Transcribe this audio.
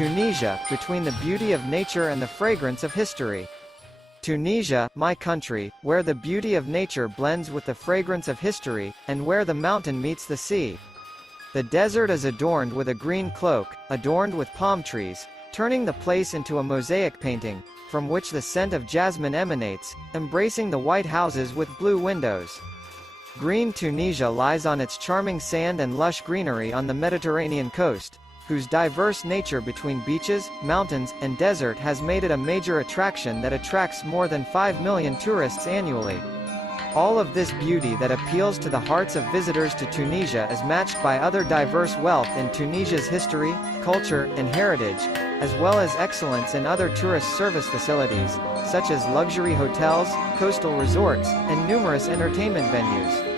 Tunisia, between the beauty of nature and the fragrance of history. Tunisia, my country, where the beauty of nature blends with the fragrance of history, and where the mountain meets the sea. The desert is adorned with a green cloak, adorned with palm trees, turning the place into a mosaic painting, from which the scent of jasmine emanates, embracing the white houses with blue windows. Green Tunisia lies on its charming sand and lush greenery on the Mediterranean coast, whose diverse nature between beaches, mountains, and desert has made it a major attraction that attracts more than 5 million tourists annually. All of this beauty that appeals to the hearts of visitors to Tunisia is matched by other diverse wealth in Tunisia's history, culture, and heritage, as well as excellence in other tourist service facilities, such as luxury hotels, coastal resorts, and numerous entertainment venues.